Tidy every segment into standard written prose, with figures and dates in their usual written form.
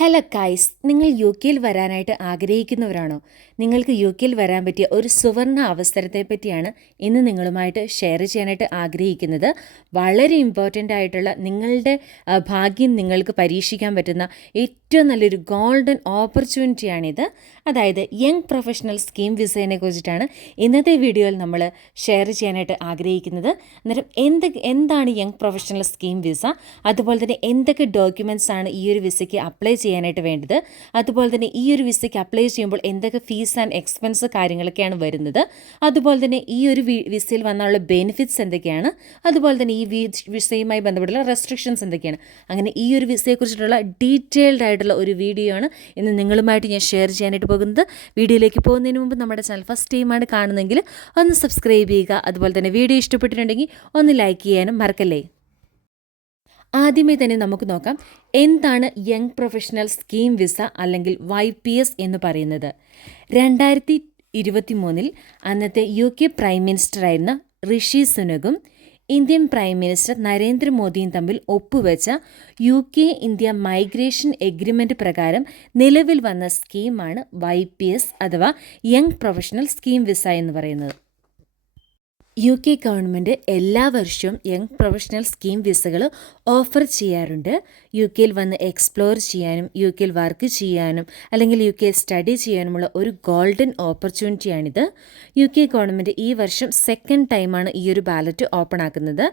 Hello guys, നിങ്ങൾ U കെയിൽ വരാനായിട്ട് ആഗ്രഹിക്കുന്നവരാണോ? നിങ്ങൾക്ക് യു കെയിൽ വരാൻ പറ്റിയ ഒരു സുവർണ അവസരത്തെ പറ്റിയാണ് ഇന്ന് നിങ്ങളുമായിട്ട് ഷെയർ ചെയ്യാനായിട്ട് ആഗ്രഹിക്കുന്നത്. വളരെ ഇമ്പോർട്ടൻ്റ് ആയിട്ടുള്ള നിങ്ങളുടെ ഭാഗ്യം നിങ്ങൾക്ക് പരീക്ഷിക്കാൻ പറ്റുന്ന ഏറ്റവും നല്ലൊരു ഗോൾഡൻ ഓപ്പർച്യൂണിറ്റിയാണിത്. അതായത് യങ് പ്രൊഫഷണൽ സ്കീം വിസയെ കുറിച്ചിട്ടാണ് ഇന്നത്തെ വീഡിയോയിൽ നമ്മൾ ഷെയർ ചെയ്യാനായിട്ട് ആഗ്രഹിക്കുന്നത്. അന്നേരം എന്താണ് യങ് പ്രൊഫഷണൽ സ്കീം വിസ, അതുപോലെ തന്നെ എന്തൊക്കെ ഡോക്യുമെൻറ്റ്സ് ആണ് ഈ ഒരു വിസയ്ക്ക് അപ്ലൈ ചെയ്യാനായിട്ട് വേണ്ടത്, അതുപോലെ തന്നെ ഈ ഒരു വിസയ്ക്ക് അപ്ലൈ ചെയ്യുമ്പോൾ എന്തൊക്കെ ഫീസ് ആൻഡ് എക്സ്പെൻസ് കാര്യങ്ങളൊക്കെയാണ് വരുന്നത്, അതുപോലെ തന്നെ ഈ ഒരു വിസയിൽ വന്നുള്ള ബെനിഫിറ്റ്സ് എന്തൊക്കെയാണ്, അതുപോലെ തന്നെ ഈ വിസയുമായി ബന്ധപ്പെട്ടുള്ള റെസ്ട്രിക്ഷൻസ് എന്തൊക്കെയാണ്. അങ്ങനെ ഈ ഒരു വിസയെക്കുറിച്ചിട്ടുള്ള ഡീറ്റെയിൽഡ് ആയിട്ടുള്ള ഒരു വീഡിയോ ആണ് ഇന്ന് നിങ്ങളുമായിട്ട് ഞാൻ ഷെയർ ചെയ്യാനായിട്ട് പോകുന്നത്. വീഡിയോയിലേക്ക് പോകുന്നതിന് മുമ്പ് നമ്മുടെ ചാനൽ ഫസ്റ്റ് ടൈമാണ് കാണുന്നതെങ്കിൽ ഒന്ന് സബ്സ്ക്രൈബ് ചെയ്യുക. അതുപോലെ തന്നെ വീഡിയോ ഇഷ്ടപ്പെട്ടിട്ടുണ്ടെങ്കിൽ ഒന്ന് ലൈക്ക് ചെയ്യാനും മറക്കല്ലേ. ആദ്യമേ തന്നെ നമുക്ക് നോക്കാം, എന്താണ് യങ് പ്രൊഫഷണൽ സ്കീം വിസ അല്ലെങ്കിൽ YPS എന്ന് പറയുന്നത്. 2023 അന്നത്തെ UK പ്രൈം മിനിസ്റ്ററായിരുന്ന ഋഷി സുനകും ഇന്ത്യൻ പ്രൈം മിനിസ്റ്റർ നരേന്ദ്രമോദിയും തമ്മിൽ ഒപ്പുവെച്ച UK ഇന്ത്യ മൈഗ്രേഷൻ എഗ്രിമെൻ്റ് പ്രകാരം നിലവിൽ വന്ന സ്കീമാണ് YPS അഥവാ യങ് പ്രൊഫഷണൽ സ്കീം വിസ എന്ന് പറയുന്നത്. UK ഗവൺമെൻറ് എല്ലാ വർഷവും യങ് പ്രൊഫഷണൽ സ്കീം വിസകൾ ഓഫർ ചെയ്യാറുണ്ട്. UK വന്ന് എക്സ്പ്ലോർ ചെയ്യാനും UK വർക്ക് ചെയ്യാനും അല്ലെങ്കിൽ UK സ്റ്റഡി ചെയ്യാനുമുള്ള ഒരു ഗോൾഡൻ ഓപ്പർച്യൂണിറ്റിയാണിത്. UK ഗവൺമെൻറ് ഈ വർഷം സെക്കൻഡ് ടൈമാണ് ഈ ഒരു ബാലറ്റ് ഓപ്പൺ ആക്കുന്നത്.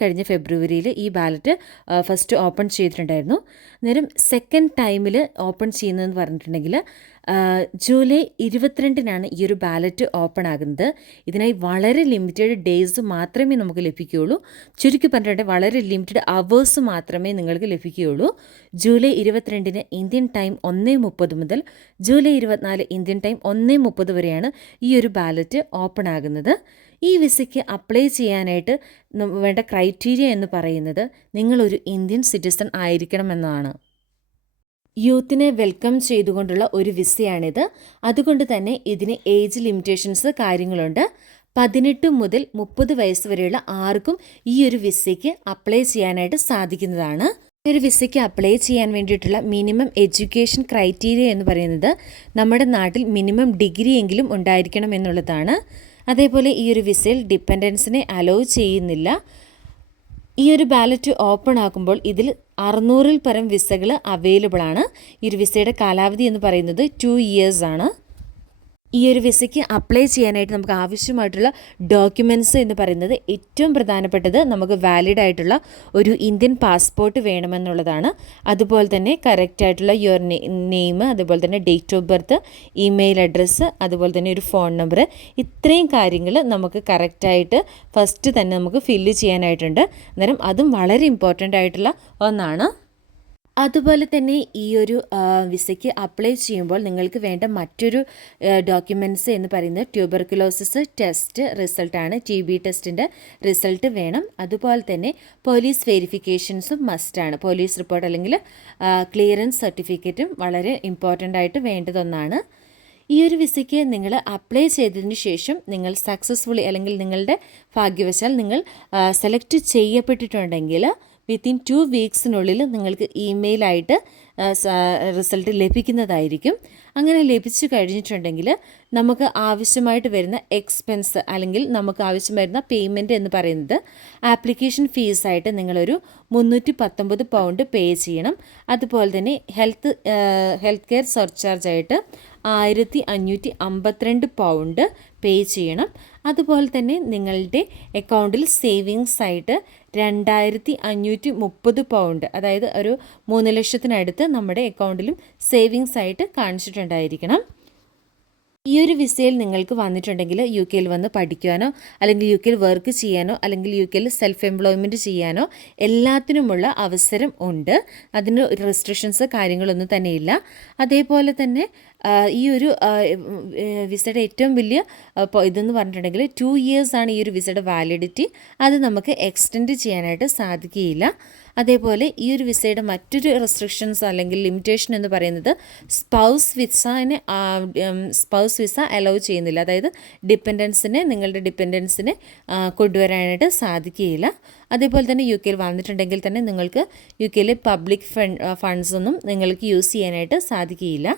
കഴിഞ്ഞ ഫെബ്രുവരിയിൽ ഈ ബാലറ്റ് ഫസ്റ്റ് ഓപ്പൺ ചെയ്തിട്ടുണ്ടായിരുന്നു. അന്നേരം സെക്കൻഡ് ടൈമിൽ ഓപ്പൺ ചെയ്യുന്നതെന്ന് പറഞ്ഞിട്ടുണ്ടെങ്കിൽ ജൂലൈ 22 ഈ ഒരു ബാലറ്റ് ഓപ്പൺ ആകുന്നത്. ഇതിനായി വളരെ ലിമിറ്റഡ് ഡേയ്സ് മാത്രമേ നമുക്ക് ലഭിക്കുകയുള്ളൂ. ചുരുക്കി പറഞ്ഞിട്ടുണ്ടെങ്കിൽ വളരെ ലിമിറ്റഡ് അവേഴ്സ് മാത്രമേ നിങ്ങൾക്ക് ലഭിക്കുകയുള്ളൂ. ജൂലൈ 22 ഇന്ത്യൻ ടൈം 1:30 മുതൽ ജൂലൈ 24 ഇന്ത്യൻ ടൈം 1:30 വരെയാണ് ഈ ഒരു ബാലറ്റ് ഓപ്പൺ ആകുന്നത്. ഈ വിസയ്ക്ക് അപ്ലൈ ചെയ്യാനായിട്ട് വേണ്ട ക്രൈറ്റീരിയ എന്ന് പറയുന്നത് നിങ്ങളൊരു ഇന്ത്യൻ സിറ്റിസൺ ആയിരിക്കണമെന്നതാണ്. യൂത്തിനെ വെൽക്കം ചെയ്തുകൊണ്ടുള്ള ഒരു വിസയാണിത്. അതുകൊണ്ട് തന്നെ ഇതിന് ഏജ് ലിമിറ്റേഷൻസ് കാര്യങ്ങളുണ്ട്. 18 മുതൽ 30 വയസ്സ് വരെയുള്ള ആർക്കും ഈ ഒരു വിസയ്ക്ക് അപ്ലൈ ചെയ്യാനായിട്ട് സാധിക്കുന്നതാണ്. ഈ ഒരു വിസയ്ക്ക് അപ്ലൈ ചെയ്യാൻ വേണ്ടിയിട്ടുള്ള മിനിമം എഡ്യൂക്കേഷൻ ക്രൈറ്റീരിയ എന്ന് പറയുന്നത് നമ്മുടെ നാട്ടിൽ മിനിമം ഡിഗ്രി എങ്കിലും ഉണ്ടായിരിക്കണം എന്നുള്ളതാണ്. അതേപോലെ ഈ ഒരു വിസയിൽ ഡിപ്പെൻഡൻസിനെ അലോ ചെയ്യുന്നില്ല. ഈ ഒരു ബാലറ്റ് ഓപ്പൺ ആക്കുമ്പോൾ ഇതിൽ 600-ൽ പരം വിസകൾ അവൈലബിൾ ആണ്. ഈ ഒരു വിസയുടെ കാലാവധി എന്ന് പറയുന്നത് 2 ഇയേഴ്സ് ആണ്. ഈ ഒരു വിസയ്ക്ക് അപ്ലൈ ചെയ്യാനായിട്ട് നമുക്ക് ആവശ്യമായിട്ടുള്ള ഡോക്യുമെൻറ്റ്സ് എന്ന് പറയുന്നത് ഏറ്റവും പ്രധാനപ്പെട്ടത് നമുക്ക് വാലിഡ് ആയിട്ടുള്ള ഒരു ഇന്ത്യൻ പാസ്പോർട്ട് വേണമെന്നുള്ളതാണ്. അതുപോലെ തന്നെ കറക്റ്റ് ആയിട്ടുള്ള യുവർ നെയിം, അതുപോലെ തന്നെ date of birth, email address, അതുപോലെ തന്നെ ഒരു ഫോൺ നമ്പർ, ഇത്രയും കാര്യങ്ങൾ നമുക്ക് കറക്റ്റായിട്ട് ഫസ്റ്റ് തന്നെ നമുക്ക് ഫില്ല് ചെയ്യാനായിട്ടുണ്ട്. അന്നേരം അതും വളരെ ഇമ്പോർട്ടൻ്റ് ആയിട്ടുള്ള ഒന്നാണ്. അതുപോലെ തന്നെ ഈ ഒരു വിസയ്ക്ക് അപ്ലൈ ചെയ്യുമ്പോൾ നിങ്ങൾക്ക് വേണ്ട മറ്റൊരു ഡോക്യുമെൻറ്റ്സ് എന്ന് പറയുന്നത് ട്യൂബർക്കുലോസിസ് ടെസ്റ്റ് റിസൾട്ടാണ്. TB ടെസ്റ്റിൻ്റെ റിസൾട്ട് വേണം. അതുപോലെ തന്നെ പോലീസ് വെരിഫിക്കേഷൻസും മസ്റ്റാണ്. പോലീസ് റിപ്പോർട്ട് അല്ലെങ്കിൽ ക്ലിയറൻസ് സർട്ടിഫിക്കറ്റും വളരെ ഇമ്പോർട്ടൻ്റ് ആയിട്ട് വേണ്ടതൊന്നാണ്. ഈ ഒരു വിസയ്ക്ക് നിങ്ങൾ അപ്ലൈ ചെയ്തതിന് ശേഷം നിങ്ങൾ സക്സസ്ഫുള്ളി അല്ലെങ്കിൽ നിങ്ങളുടെ ഭാഗ്യവശാൽ നിങ്ങൾ സെലക്ട് ചെയ്യപ്പെട്ടിട്ടുണ്ടെങ്കിൽ വിത്തിൻ 2 വീക്സിനുള്ളിൽ നിങ്ങൾക്ക് ഇമെയിലായിട്ട് റിസൾട്ട് ലഭിക്കുന്നതായിരിക്കും. അങ്ങനെ ലഭിച്ചു കഴിഞ്ഞിട്ടുണ്ടെങ്കിൽ നമുക്ക് ആവശ്യമായിട്ട് വരുന്ന എക്സ്പെൻസ് അല്ലെങ്കിൽ നമുക്ക് ആവശ്യം വരുന്ന പേയ്മെൻറ്റ് എന്ന് പറയുന്നത് ആപ്ലിക്കേഷൻ ഫീസായിട്ട് നിങ്ങളൊരു £319 പേ ചെയ്യണം. അതുപോലെ തന്നെ ഹെൽത്ത് കെയർ സർചാർജായിട്ട് £1552 പേ ചെയ്യണം. അതുപോലെ തന്നെ നിങ്ങളുടെ അക്കൗണ്ടിൽ സേവിങ്സ് ആയിട്ട് £2530, അതായത് ഒരു 3 ലക്ഷത്തിനടുത്ത് നമ്മുടെ അക്കൗണ്ടിലും സേവിങ്സ് ആയിട്ട് കാണിച്ചിട്ടുണ്ടായിരിക്കണം. ഈ ഒരു വിസയിൽ നിങ്ങൾക്ക് വന്നിട്ടുണ്ടെങ്കിൽ UK വന്ന് പഠിക്കുവാനോ അല്ലെങ്കിൽ UK വർക്ക് ചെയ്യാനോ അല്ലെങ്കിൽ UK സെൽഫ് എംപ്ലോയ്മെൻറ്റ് ചെയ്യാനോ എല്ലാത്തിനുമുള്ള അവസരം ഉണ്ട്. അതിന് റെസ്ട്രിക്ഷൻസ് കാര്യങ്ങളൊന്നും തന്നെയില്ല. അതേപോലെ തന്നെ ഈ ഒരു വിസയുടെ ഏറ്റവും വലിയ ഇതെന്ന് പറഞ്ഞിട്ടുണ്ടെങ്കിൽ 2 ഇയേഴ്സാണ് ഈ ഒരു വിസയുടെ വാലിഡിറ്റി. അത് നമുക്ക് എക്സ്റ്റെൻഡ് ചെയ്യാനായിട്ട് സാധിക്കുകയില്ല. അതേപോലെ ഈ ഒരു വിസയുടെ മറ്റൊരു റെസ്ട്രിക്ഷൻസ് അല്ലെങ്കിൽ ലിമിറ്റേഷൻ എന്ന് പറയുന്നത് സ്പൗസ് വിസ അലോ ചെയ്യുന്നില്ല. അതായത് നിങ്ങളുടെ ഡിപ്പെൻഡൻസിനെ കൊണ്ടുവരാനായിട്ട് സാധിക്കുകയില്ല. അതേപോലെ തന്നെ യു കെയിൽ വന്നിട്ടുണ്ടെങ്കിൽ തന്നെ നിങ്ങൾക്ക് യു കെയിലെ പബ്ലിക് ഫണ്ട്സ് ഒന്നും നിങ്ങൾക്ക് യൂസ് ചെയ്യാനായിട്ട് സാധിക്കുകയില്ല.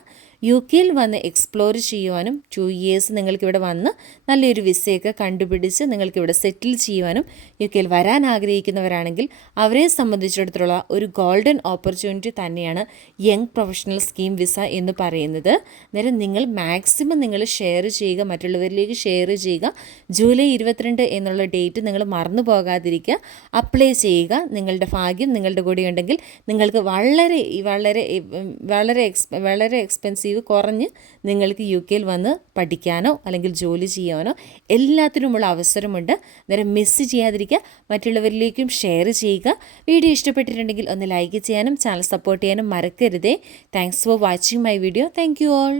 യു കെയിൽ വന്ന് എക്സ്പ്ലോർ ചെയ്യുവാനും 2 ഇയേഴ്സ് നിങ്ങൾക്കിവിടെ വന്ന് നല്ലൊരു വിസയൊക്കെ കണ്ടുപിടിച്ച് നിങ്ങൾക്കിവിടെ സെറ്റിൽ ചെയ്യുവാനും യു കെയിൽ വരാൻ ആഗ്രഹിക്കുന്നവരാണെങ്കിൽ അവരെ സംബന്ധിച്ചിടത്തോളം ഒരു ഗോൾഡൻ ഓപ്പർച്യൂണിറ്റി തന്നെയാണ് യങ് പ്രൊഫഷണൽ സ്കീം വിസ എന്ന് പറയുന്നത്. അന്നേരം നിങ്ങൾ മാക്സിമം നിങ്ങൾ ഷെയർ ചെയ്യുക, മറ്റുള്ളവരിലേക്ക് ഷെയർ ചെയ്യുക. ജൂലൈ 22 എന്നുള്ള ഡേറ്റ് നിങ്ങൾ മറന്നു പോകാതിരിക്കുക. അപ്ലൈ ചെയ്യുക. നിങ്ങളുടെ ഭാഗ്യം നിങ്ങളുടെ കൂടെ ഉണ്ടെങ്കിൽ നിങ്ങൾക്ക് വളരെ എക്സ്പെൻസീവ് കുറഞ്ഞ് നിങ്ങൾക്ക് യു കെയിൽ വന്ന് പഠിക്കാനോ അല്ലെങ്കിൽ ജോലി ചെയ്യാനോ എല്ലാത്തിനുമുള്ള അവസരമുണ്ട്. അന്നേരം മിസ് ചെയ്യാതിരിക്കുക, മറ്റുള്ളവരിലേക്കും ഷെയർ ചെയ്യുക. വീഡിയോ ഇഷ്ടപ്പെട്ടിട്ടുണ്ടെങ്കിൽ ഒന്ന് ലൈക്ക് ചെയ്യാനും ചാനൽ സപ്പോർട്ട് ചെയ്യാനും മറക്കരുതേ. Thanks for watching my video. Thank you all.